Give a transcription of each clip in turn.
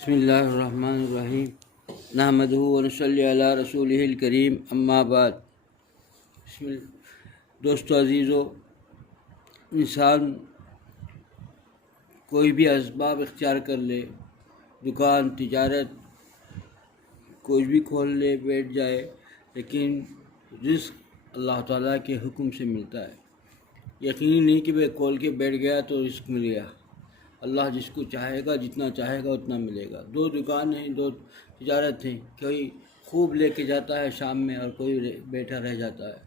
بسم اللہ الرحمن الرحیم نحمدہ ونصلی علی رسولہ الکریم اما بعد۔ دوستو عزیزو، انسان کوئی بھی اسباب اختیار کر لے، دکان تجارت کوئی بھی کھول لے، بیٹھ جائے، لیکن رزق اللہ تعالیٰ کے حکم سے ملتا ہے۔ یقینی نہیں کہ وہ کھول کے بیٹھ گیا تو رزق مل گیا۔ اللہ جس کو چاہے گا، جتنا چاہے گا اتنا ملے گا۔ دو دکان ہیں، دو تجارت ہیں، کوئی خوب لے کے جاتا ہے شام میں اور کوئی بیٹھا رہ جاتا ہے۔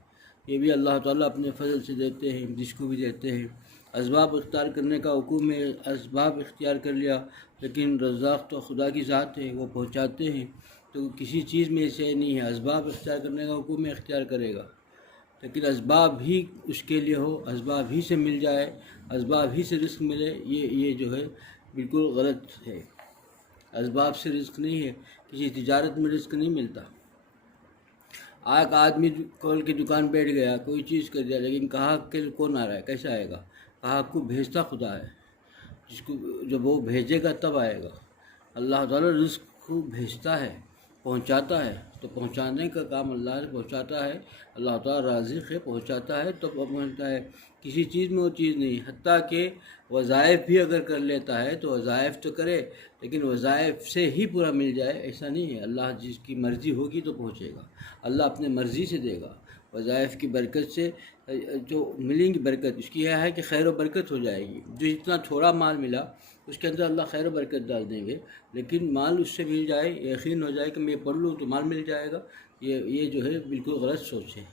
یہ بھی اللہ تعالیٰ اپنے فضل سے دیتے ہیں، جس کو بھی دیتے ہیں۔ اسباب اختیار کرنے کا حکم ہے، اسباب اختیار کر لیا، لیکن رزاق تو خدا کی ذات ہے، وہ پہنچاتے ہیں۔ تو کسی چیز میں ایسے نہیں ہے، اسباب اختیار کرنے کا حکم ہے، اختیار کرے گا، لیکن اسباب ہی اس کے لیے ہو، اسباب ہی سے مل جائے، اسباب ہی سے رزق ملے، یہ جو ہے بالکل غلط ہے۔ اسباب سے رزق نہیں ہے، کسی تجارت میں رزق نہیں ملتا۔ ایک آدمی کھول کے دکان بیٹھ گیا، کوئی چیز کر دیا، لیکن کہا کہ کون آ رہا ہے، کیسے آئے گا؟ کہا کو بھیجتا خدا ہے، جس کو جب وہ بھیجے گا تب آئے گا۔ اللہ تعالیٰ رزق کو بھیجتا ہے، پہنچاتا ہے، تو پہنچانے کا کام اللہ سے پہنچاتا ہے۔ اللہ تعالیٰ رازق ہے، پہنچاتا ہے تو پہنچتا ہے۔ کسی چیز میں وہ چیز نہیں، حتیٰ کہ وظائف بھی اگر کر لیتا ہے تو وظائف تو کرے، لیکن وظائف سے ہی پورا مل جائے ایسا نہیں ہے۔ اللہ جس کی مرضی ہوگی تو پہنچے گا، اللہ اپنے مرضی سے دے گا۔ وظائف کی برکت سے جو ملیں گی برکت، اس کی یہ ہے کہ خیر و برکت ہو جائے گی۔ جو جتنا تھوڑا مال ملا اس کے اندر اللہ خیر و برکت ڈال دیں گے، لیکن مال اس سے مل جائے، یقین ہو جائے کہ میں پڑھ لوں تو مال مل جائے گا، یہ جو ہے بالکل غلط سوچ ہے،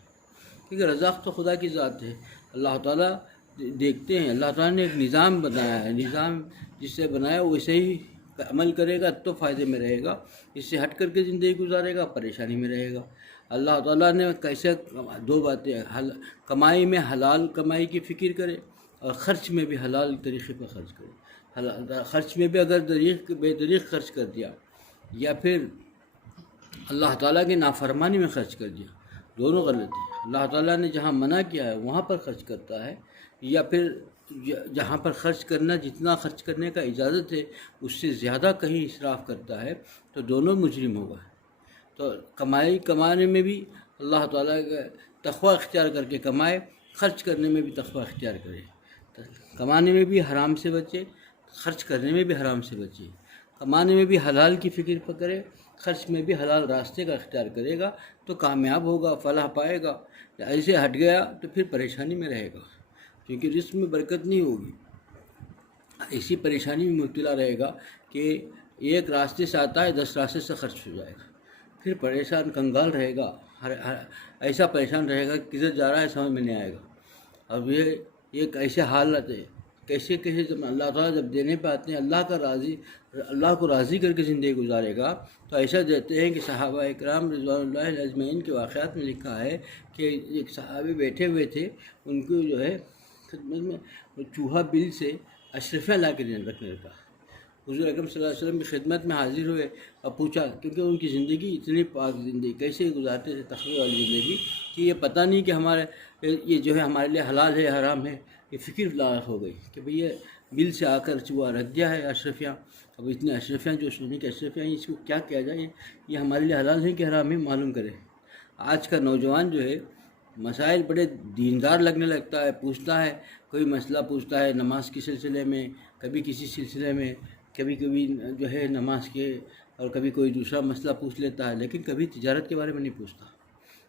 کیونکہ رزاق تو خدا کی ذات ہے۔ اللہ تعالیٰ دیکھتے ہیں، اللہ تعالیٰ نے ایک نظام بنایا ہے، نظام جس سے بنایا ویسے ہی عمل کرے گا تو فائدے میں رہے گا، اس سے ہٹ کر کے زندگی گزارے گا پریشانی میں رہے گا۔ اللہ تعالیٰ نے کیسے دو باتیں، کمائی میں حلال کمائی کی فکر کرے اور خرچ میں بھی حلال طریقے پر خرچ کرے۔ خرچ میں بھی اگر بے طریق خرچ کر دیا یا پھر اللہ تعالیٰ کی نافرمانی میں خرچ کر دیا، دونوں غلط ہیں۔ اللہ تعالیٰ نے جہاں منع کیا ہے وہاں پر خرچ کرتا ہے، یا پھر جہاں پر خرچ کرنا، جتنا خرچ کرنے کا اجازت ہے اس سے زیادہ کہیں اسراف کرتا ہے تو دونوں مجرم ہوگا۔ تو کمانے میں بھی اللہ تعالیٰ کا تقوی اختیار کر کے کمائے، خرچ کرنے میں بھی تقوی اختیار کرے۔ کمانے میں بھی حرام سے بچے، خرچ کرنے میں بھی حرام سے بچے۔ کمانے میں بھی حلال کی فکر پکڑے، خرچ میں بھی حلال راستے کا اختیار کرے گا تو کامیاب ہوگا، فلاح پائے گا۔ ایسے ہٹ گیا تو پھر پریشانی میں رہے گا، کیونکہ رزق میں برکت نہیں ہوگی، ایسی پریشانی میں مبتلا رہے گا کہ ایک راستے سے آتا ہے 10 راستے سے خرچ ہو جائے گا، پھر پریشان کنگال رہے گا، ایسا پریشان رہے گا کہ کدھر جا رہا ہے سمجھ میں نہیں آئے گا۔ اب یہ ایک ایسے حالت ہے، کیسے جب اللہ تعالیٰ جب دینے پہ آتے ہیں، اللہ کو راضی کر کے زندگی گزارے گا تو ایسا دیتے ہیں کہ صحابہ اکرام رضوان اللہ علیہ اجمعین کے واقعات میں لکھا ہے کہ ایک صحابی بیٹھے ہوئے تھے، ان کو جو ہے خدمت میں چوہا بل سے اشرفیاں لا کے رکھنے لگا۔ حضور اکرم صلی اللہ علیہ وسلم کی خدمت میں حاضر ہوئے اور پوچھا، کیونکہ ان کی زندگی اتنی پاک زندگی کیسے گزارتے تھے، تقوی والی زندگی، کہ یہ پتہ نہیں کہ یہ جو ہے ہمارے لیے حلال ہے حرام ہے۔ یہ فکر لاحق ہو گئی کہ بھئی یہ بل سے آ کر چوہا رکھ دیا ہے اشرفیاں، اب اتنے اشرفیاں جو سونے کے اشرفیاں ہیں، اس کو کیا کیا جائے، یہ ہمارے لیے حلال ہے کہ حرام ہے، معلوم کرے۔ آج کا نوجوان جو ہے مسائل بڑے دیندار لگنے لگتا ہے، پوچھتا ہے، کوئی مسئلہ پوچھتا ہے نماز کے سلسلے میں، کبھی کسی سلسلے میں، کبھی جو ہے نماز کے، اور کبھی کوئی دوسرا مسئلہ پوچھ لیتا ہے، لیکن کبھی تجارت کے بارے میں نہیں پوچھتا۔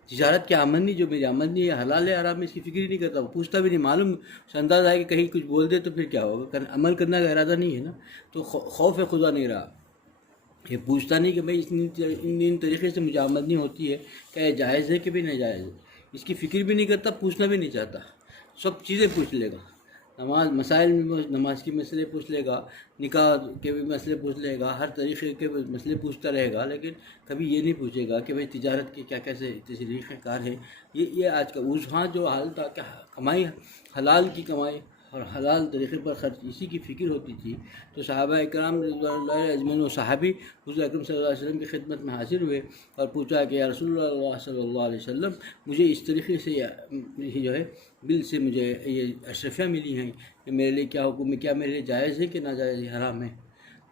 تجارت کی آمدنی جو میری آمدنی ہے حلال ہے حرام ہے اس کی فکر ہی نہیں کرتا، وہ پوچھتا بھی نہیں، معلوم انداز ہے کہ کہیں کچھ بول دے تو پھر کیا ہوگا، عمل کرنے کا ارادہ نہیں ہے نا، تو خوف خدا نہیں رہا۔ یہ پوچھتا نہیں کہ بھئی ان طریقے سے مجھے آمدنی ہوتی ہے، کیا یہ جائز ہے کہ بھی ناجائز ہے، اس کی فکر بھی نہیں کرتا، پوچھنا بھی نہیں چاہتا، سب چیزیں پوچھ لے گا۔ مسائل میں نماز کے مسئلے پوچھ لے گا، نکاح کے بھی مسئلے پوچھ لے گا، ہر طریقے کے مسئلے پوچھتا رہے گا، لیکن کبھی یہ نہیں پوچھے گا کہ بھئی تجارت کے کیا کیسے طریقہ کار ہے۔ یہ آج کا وہاں جو حال تھا کہ کمائی، حلال کی کمائی اور حلال طریقے پر خرچ، اسی کی فکر ہوتی تھی، تو صحابہ اکرام رضوان اللہ علیہ اجمعین و صحابی حضور اکرم صلی اللہ علیہ وسلم کی خدمت میں حاضر ہوئے اور پوچھا کہ یا رسول اللہ صلی اللہ علیہ وسلم، مجھے اس طریقے سے جو ہے بل سے مجھے یہ اشرفیاں ملی ہیں کہ میرے لیے کیا حکم ہے، کیا میرے لیے جائز ہے کہ ناجائز ہے، حرام ہے؟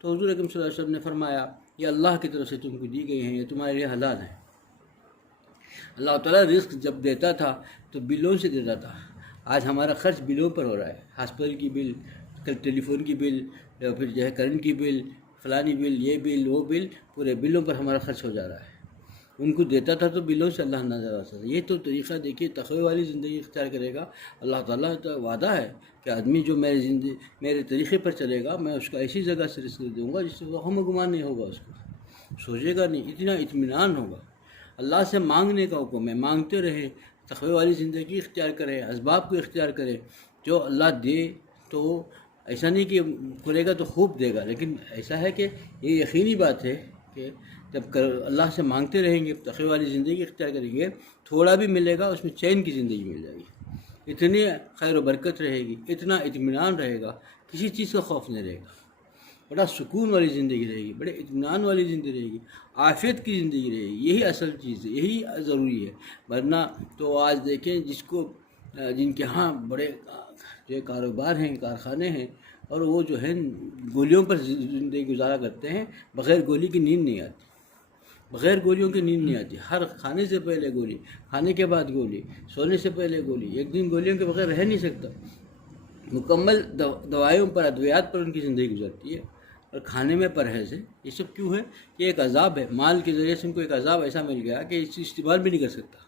تو حضور اکرم صلی اللہ علیہ وسلم نے فرمایا یہ اللہ کی طرف سے تم کو دی گئی ہیں، یہ تمہارے لیے حلال ہیں۔ اللہ تعالیٰ رزق جب دیتا تھا تو بلوں سے دیتا تھا، آج ہمارا خرچ بلوں پر ہو رہا ہے، ہاسپٹل کی بل، ٹیلی فون کی بل، یا پھر جو ہے کرنٹ کی بل، فلانی بل، یہ بل وہ بل، پورے بلوں پر ہمارا خرچ ہو جا رہا ہے۔ ان کو دیتا تھا تو بلوں سے اللہ نظر آتا تھا۔ یہ تو طریقہ دیکھیے تقوی والی زندگی اختیار کرے گا، اللہ تعالیٰ کا وعدہ ہے کہ آدمی جو میرے طریقے پر چلے گا میں اس کو ایسی جگہ سے رزق دوں گا جس سے وہم و گمان نہیں ہوگا، اس کو سوچے گا نہیں، اتنا اطمینان ہوگا۔ اللہ سے مانگنے کا حکم ہے، مانگتے رہے، تقوی والی زندگی اختیار کرے، اسباب کو اختیار کرے، جو اللہ دے تو ایسا نہیں کہ کرے گا تو خوب دے گا، لیکن ایسا ہے کہ یہ یقینی بات ہے کہ جب اللہ سے مانگتے رہیں گے، تقوی والی زندگی اختیار کریں گے، تھوڑا بھی ملے گا اس میں چین کی زندگی مل جائے گی، اتنی خیر و برکت رہے گی، اتنا اطمینان رہے گا، کسی چیز کا خوف نہیں رہے گا، بڑا سکون والی زندگی رہے گی، بڑے اطمینان والی زندگی رہے گی، عافیت کی زندگی رہے گی۔ یہی اصل چیز ہے، یہی ضروری ہے۔ ورنہ تو آج دیکھیں جن کے ہاں بڑے جو کاروبار ہیں، کارخانے ہیں، اور وہ جو ہے گولیوں پر زندگی گزارا کرتے ہیں، بغیر گولی کی نیند نہیں آتی، بغیر گولیوں کی نیند نہیں آتی، ہر کھانے سے پہلے گولی، کھانے کے بعد گولی، سونے سے پہلے گولی، ایک دن گولیوں کے بغیر رہ نہیں سکتا، مکمل دوائیوں پر، ادویات پر ان کی زندگی گزرتی ہے، اور کھانے میں پرہیز ہے۔ یہ سب کیوں ہے؟ یہ ایک عذاب ہے، مال کے ذریعے سے ان کو ایک عذاب ایسا مل گیا کہ اس استعمال بھی نہیں کر سکتا،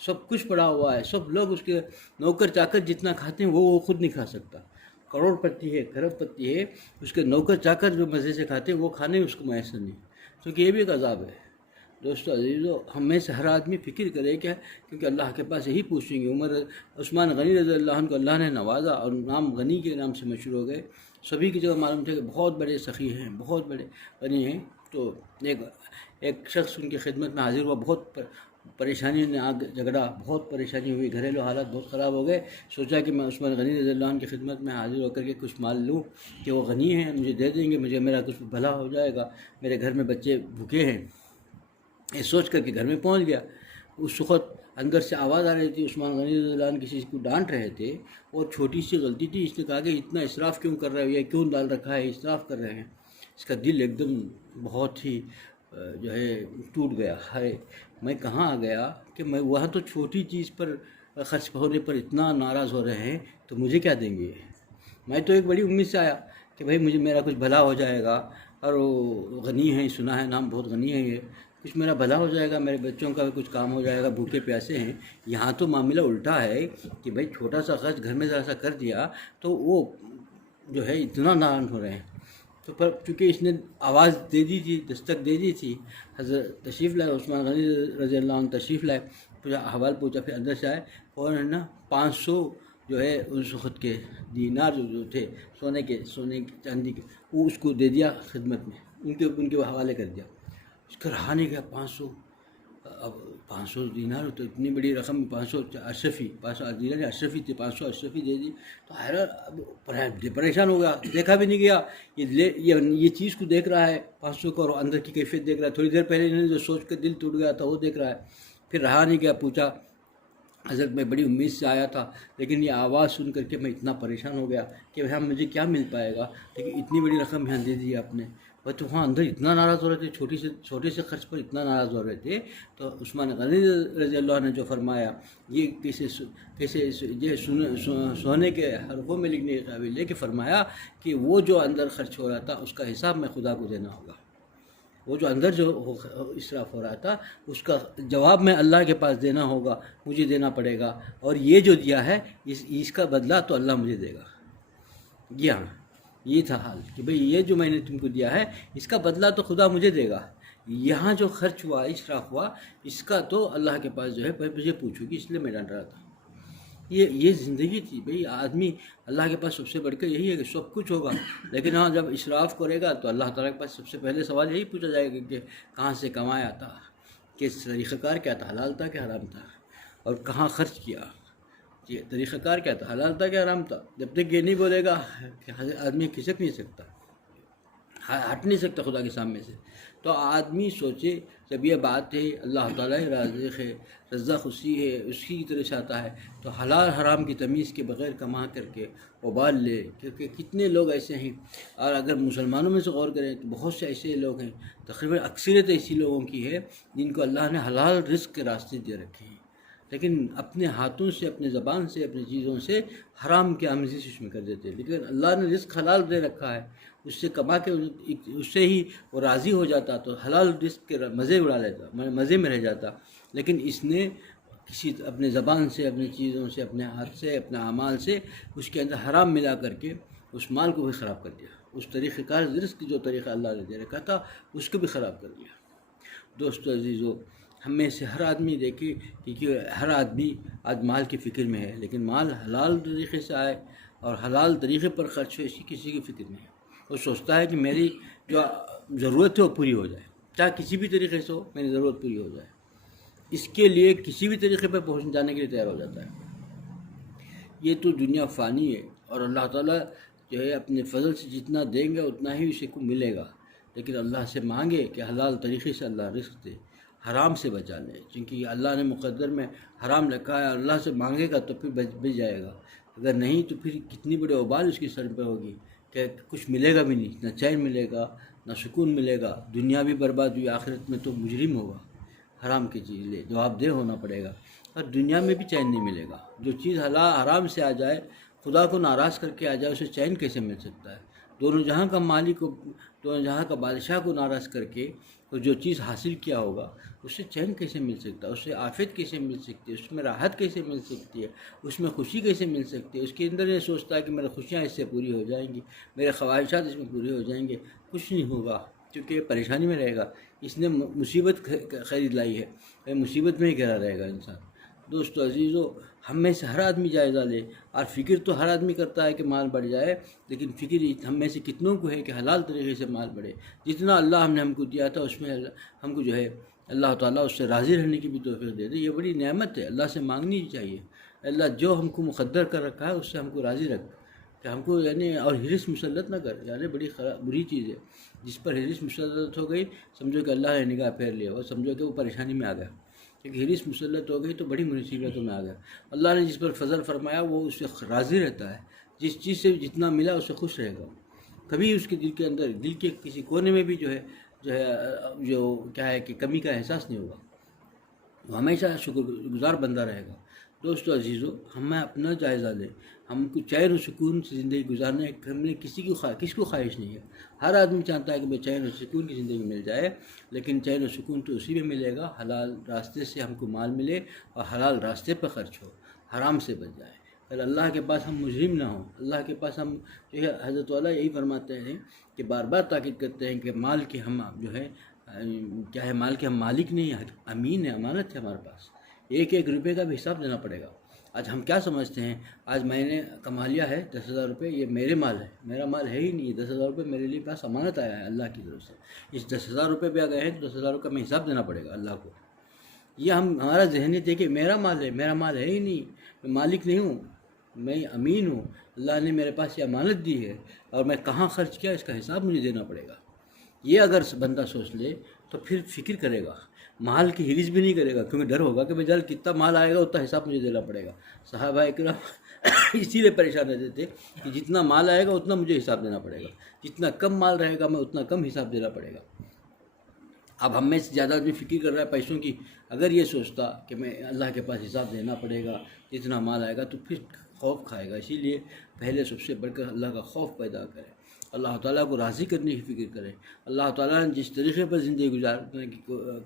سب کچھ پڑا ہوا ہے، سب لوگ اس کے نوکر چاکر جتنا کھاتے ہیں وہ خود نہیں کھا سکتا، کروڑ پتی ہے، کھرب پتی ہے، اس کے نوکر چاکر جو مزے سے کھاتے ہیں وہ کھانے اس کو میسر نہیں، کیونکہ یہ بھی ایک عذاب ہے۔ دوستو عزیزو، ہم میں سے ہر آدمی فکر کرے کیا، کیونکہ اللہ کے پاس یہی پوچھیں گے۔ عثمان غنی رضی اللہ عنہ کو اللہ نے نوازا اور نام غنی کے نام سے مشہور ہو گئے، سبھی کی جگہ معلوم تھا کہ بہت بڑے سخی ہیں، بہت بڑے غنی ہیں۔ تو ایک شخص ان کی خدمت میں حاضر ہوا، بہت پریشانی نے آگ جھگڑا، بہت پریشانی ہوئی، گھریلو حالات بہت خراب ہو گئے، سوچا کہ میں عثمان غنی رضی اللہ عنہ کی خدمت میں حاضر ہو کر کے کچھ مال لوں کہ وہ غنی ہیں، مجھے دے دیں گے، میرا کچھ بھلا ہو جائے گا، میرے گھر میں بچے بھوکے ہیں۔ یہ سوچ کر کے گھر میں پہنچ گیا۔ اس وقت اندر سے آواز آ رہی تھی، عثمان غنی رضی اللہ عنہ کسی کو ڈانٹ رہے تھے، اور چھوٹی سی غلطی تھی، اس نے کہا کہ اتنا اسراف کیوں کر رہے ہو، یہ کیوں ڈال رکھا ہے، اسراف کر رہے ہیں۔ اس کا دل ایک دم بہت ہی جو ہے ٹوٹ گیا، ہائے میں کہاں آ گیا کہ میں وہاں تو چھوٹی چیز پر خرچ ہونے پر اتنا ناراض ہو رہے ہیں، تو مجھے کیا دیں گے؟ میں تو ایک بڑی امید سے آیا کہ بھائی میرا کچھ بھلا ہو جائے گا، اور وہ غنی ہیں، سنا ہے نام بہت غنی ہے، یہ کچھ میرا بھلا ہو جائے گا، میرے بچوں کا بھی کچھ کام ہو جائے گا، بھوکے پیاسے ہیں۔ یہاں تو معاملہ الٹا ہے کہ بھائی چھوٹا سا خرچ گھر میں ذرا سا کر دیا تو وہ جو ہے اتنا ناراض ہو رہے ہیں۔ تو پر چونکہ اس نے آواز دے دی تھی، دستک دے دی تھی، حضرت تشریف لائے، عثمان غنی رضی اللہ عنہ تشریف لائے، پوچھا احوال پوچھا، پھر اندر سے آئے، اور ہے نا 500 جو ہے اس وقت کے دینار جو تھے سونے کے چاندی کے، وہ اس کو دے دیا خدمت میں، ان کے حوالے کر دیا۔ اس کا رہا نہیں گیا، 500 اب 500 دینار تو اتنی بڑی رقم، 500 اشرفی، 500 دینار اشرفی تھے، 500 اشرفی دے دی تو حیران، اب پریشان ہو گیا، دیکھا بھی نہیں گیا، یہ چیز کو دیکھ رہا ہے 500 کو، اور اندر کی کیفیت دیکھ رہا ہے، تھوڑی دیر پہلے انہوں نے جو سوچ کر دل ٹوٹ گیا تھا وہ دیکھ رہا ہے۔ پھر رہا نہیں گیا، پوچھا حضرت میں بڑی امید سے آیا تھا، لیکن یہ آواز سن کر کے میں اتنا پریشان ہو گیا کہ ہاں مجھے کیا مل پائے گا، لیکن اتنی بڑی رقم یہاں دے دی آپ نے۔ وہ تو وہاں اندر اتنا ناراض ہو رہے تھے، چھوٹے سے خرچ پر اتنا ناراض ہو رہے تھے۔ تو عثمان غنی رضی اللہ عنہ نے جو فرمایا، یہ کیسے یہ سونے کے حرفوں میں لکھنے کے قابل ہے، کہ فرمایا کہ وہ جو اندر خرچ ہو رہا تھا اس کا حساب میں خدا کو دینا ہوگا، وہ جو اندر جو اسراف ہو رہا تھا اس کا جواب میں اللہ کے پاس دینا ہوگا، مجھے دینا پڑے گا، اور یہ جو دیا ہے اس کا بدلہ تو اللہ مجھے دے گا۔ جی ہاں، یہ تھا حال کہ بھئی یہ جو میں نے تم کو دیا ہے اس کا بدلہ تو خدا مجھے دے گا، یہاں جو خرچ ہوا، اسراف ہوا، اس کا تو اللہ کے پاس جو ہے مجھے پوچھو گی، اس لیے میں ڈانٹ رہا تھا۔ یہ زندگی تھی بھئی، آدمی اللہ کے پاس سب سے بڑھ کر یہی ہے کہ سب کچھ ہوگا، لیکن ہاں جب اسراف کرے گا تو اللہ تعالیٰ کے پاس سب سے پہلے سوال یہی پوچھا جائے گا کہ کہاں سے کمایا تھا، کس طریقہ کار کیا تھا، حلال تھا کہ حرام تھا، اور کہاں خرچ کیا، یہ طریقہ کار کیا تھا، حلال تھا کہ حرام تھا۔ جب تک یہ نہیں بولے گا کہ آدمی کھسک نہیں سکتا۔ ہٹ نہیں سکتا خدا کے سامنے سے. تو آدمی سوچے جب یہ بات ہے اللہ تعالیٰ رازق ہے، رزاق اسی ہے، اسی کی طرف سے آتا ہے، تو حلال حرام کی تمیز کے بغیر کما کر کے ابال لے. کیونکہ کتنے لوگ ایسے ہیں، اور اگر مسلمانوں میں سے غور کریں تو بہت سے ایسے لوگ ہیں، تقریباً اکثریت ایسی لوگوں کی ہے جن کو اللہ نے حلال رزق کے راستے دے رکھے ہیں، لیکن اپنے ہاتھوں سے، اپنے زبان سے، اپنی چیزوں سے حرام کی آمیزش اس میں کر دیتے ہیں. لیکن اللہ نے رزق حلال دے رکھا ہے، اس سے کما کے اس سے ہی وہ راضی ہو جاتا، تو حلال رزق کے مزے اڑا لیتا، مزے میں رہ جاتا. لیکن اس نے کسی اپنے زبان سے، اپنی چیزوں سے، اپنے ہاتھ سے، اپنے اعمال سے اس کے اندر حرام ملا کر کے اس مال کو بھی خراب کر دیا. اس طریقہ کار رزق جو طریقہ اللہ نے دے رکھا تھا اس کو بھی خراب کر دیا. دوستو عزیزو، ہم میں سے ہر آدمی دیکھے، کیونکہ ہر آدمی آج مال کی فکر میں ہے، لیکن مال حلال طریقے سے آئے اور حلال طریقے پر خرچ ہو، اسی کسی کی فکر نہیں ہے. وہ سوچتا ہے کہ میری جو ضرورت ہے وہ پوری ہو جائے، چاہے کسی بھی طریقے سے ہو، میری ضرورت پوری ہو جائے. اس کے لیے کسی بھی طریقے پر پہنچ جانے کے لیے تیار ہو جاتا ہے. یہ تو دنیا فانی ہے، اور اللہ تعالیٰ جو ہے اپنے فضل سے جتنا دیں گے اتنا ہی اسے کو ملے گا. لیکن اللہ سے مانگے کہ حلال طریقے سے اللہ رزق دے، حرام سے بچا لے، کیونکہ اللہ نے مقدر میں حرام رکھا ہے. اللہ سے مانگے گا تو پھر بچ جائے گا، اگر نہیں تو پھر کتنی بڑی وبال اس کی سر پہ ہوگی کہ کچھ ملے گا بھی نہیں، نہ چین ملے گا، نہ سکون ملے گا. دنیا بھی برباد ہوئی، آخرت میں تو مجرم ہوگا، حرام کی چیز لے جواب دہ ہونا پڑے گا. اور دنیا میں بھی چین نہیں ملے گا. جو چیز حرام سے آ جائے، خدا کو ناراض کر کے آ جائے، اسے چین کیسے مل سکتا ہے؟ دونوں جہاں کا مالک کو، دونوں جہاں کا بادشاہ کو ناراض کر کے تو جو چیز حاصل کیا ہوگا اس سے چین کیسے مل سکتا ہے؟ اس سے عافیت کیسے مل سکتی ہے؟ اس میں راحت کیسے مل سکتی ہے؟ اس میں خوشی کیسے مل سکتی ہے؟ اس کے اندر یہ سوچتا ہے کہ میری خوشیاں اس سے پوری ہو جائیں گی، میرے خواہشات اس میں پوری ہو جائیں گے. کچھ نہیں ہوگا، کیونکہ پریشانی میں رہے گا. اس نے مصیبت خرید لائی ہے، مصیبت میں ہی گھرا رہے گا انسان. دوستو عزیزو، ہم میں سے ہر آدمی جائزہ لے. اور فکر تو ہر آدمی کرتا ہے کہ مال بڑھ جائے، لیکن فکر ہم میں سے کتنوں کو ہے کہ حلال طریقے سے مال بڑھے. جتنا اللہ نے ہم کو دیا تھا اس میں ہم کو جو ہے اللہ تعالیٰ اس سے راضی رہنے کی بھی توفیق دے دے. یہ بڑی نعمت ہے، اللہ سے مانگنی چاہیے. اللہ جو ہم کو مقدر کر رکھا ہے اس سے ہم کو راضی رکھ، کہ ہم کو یعنی اور حرص مسلط نہ کر. یعنی بڑی بری چیز ہے جس پر حرص مسلط ہو گئی، سمجھو کہ اللہ نے نگاہ پھیر لیا، اور سمجھو کہ وہ پریشانی میں آ گیا. کیونکہ حرص مسلط ہو گئی تو بڑی مصیبتوں میں آ گیا. اللہ نے جس پر فضل فرمایا وہ اس سے راضی رہتا ہے، جس چیز سے جتنا ملا اس سے خوش رہے گا. کبھی اس کے دل کے اندر، دل کے کسی کونے میں بھی جو کیا ہے کہ کمی کا احساس نہیں ہوگا، وہ ہمیشہ شکر گزار بندہ رہے گا. دوستو عزیزو، ہمیں اپنا جائزہ لیں. ہم کو چین و سکون سے زندگی گزارنے ہم نے کسی کو خواہش نہیں ہے. ہر آدمی چاہتا ہے کہ بھائی چین و سکون کی زندگی مل جائے، لیکن چین و سکون تو اسی میں ملے گا حلال راستے سے ہم کو مال ملے اور حلال راستے پہ خرچ ہو، حرام سے بچ جائے. کل اللہ کے پاس ہم مجرم نہ ہوں. اللہ کے پاس ہم جو ہے، حضرت والا یہی فرماتے ہیں کہ بار بار تاکید کرتے ہیں کہ مال کے ہم جو ہے کیا ہے، مال کے ہم مالک نہیں ہیں، امین ہے، امانت ہے ہمارے پاس. ایک ایک روپے کا بھی حساب دینا پڑے گا. آج ہم کیا سمجھتے ہیں، آج میں نے کما لیا ہے 10,000 روپے، یہ میرے مال ہے. میرا مال ہے ہی نہیں. 10,000 روپے میرے لیے پاس امانت آیا ہے اللہ کی طرف سے. اس 10,000 روپے پہ اگر ہیں تو 10,000 روپے کا میں حساب دینا پڑے گا اللہ کو. یہ ہمارا ذہنیت ہے کہ میرا مال ہے، میرا مال ہے ہی نہیں، میں مالک نہیں ہوں، میں امین ہوں. اللہ نے میرے پاس یہ امانت دی ہے اور میں کہاں خرچ کیا اس کا حساب مجھے دینا پڑے گا. یہ اگر بندہ سوچ لے تو پھر فکر کرے گا، مال کی حرص بھی نہیں کرے گا، کیونکہ ڈر ہوگا کہ بھائی کتنا مال آئے گا اتنا حساب مجھے دینا پڑے گا. صحابہ کرام اسی لیے پریشان رہتے تھے کہ جتنا مال آئے گا اتنا مجھے حساب دینا پڑے گا، جتنا کم مال رہے گا میں اتنا کم حساب دینا پڑے گا. اب ہم میں سے زیادہ آدمی فکر کر رہا ہے پیسوں کی. اگر یہ سوچتا کہ میں اللہ کے پاس حساب دینا پڑے گا جتنا مال آئے گا تو پھر خوف کھائے گا. اسی لیے پہلے سب سے بڑھ کر اللہ کا خوف پیدا کرے، اللہ تعالیٰ کو راضی کرنے کی فکر کرے. اللہ تعالیٰ نے جس طریقے پر زندگی گزارنے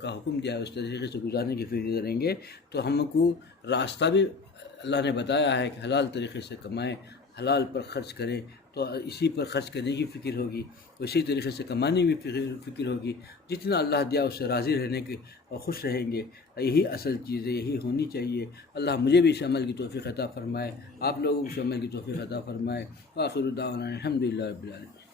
کا حکم دیا ہے اس طریقے سے گزارنے کی فکر کریں گے تو ہم کو راستہ بھی اللہ نے بتایا ہے کہ حلال طریقے سے کمائیں، حلال پر خرچ کریں، تو اسی پر خرچ کرنے کی فکر ہوگی، اسی طریقے سے کمانے کی فکر ہوگی. جتنا اللہ دیا اس سے راضی رہنے کے اور خوش رہیں گے. یہی اصل چیز ہے، یہی ہونی چاہیے. اللہ مجھے بھی اس عمل کی توفیق عطا فرمائے، آپ لوگوں کو اس عمل کی توفیق عطا فرمائے. وآخر دعوانا الحمدللہ رب العالمین.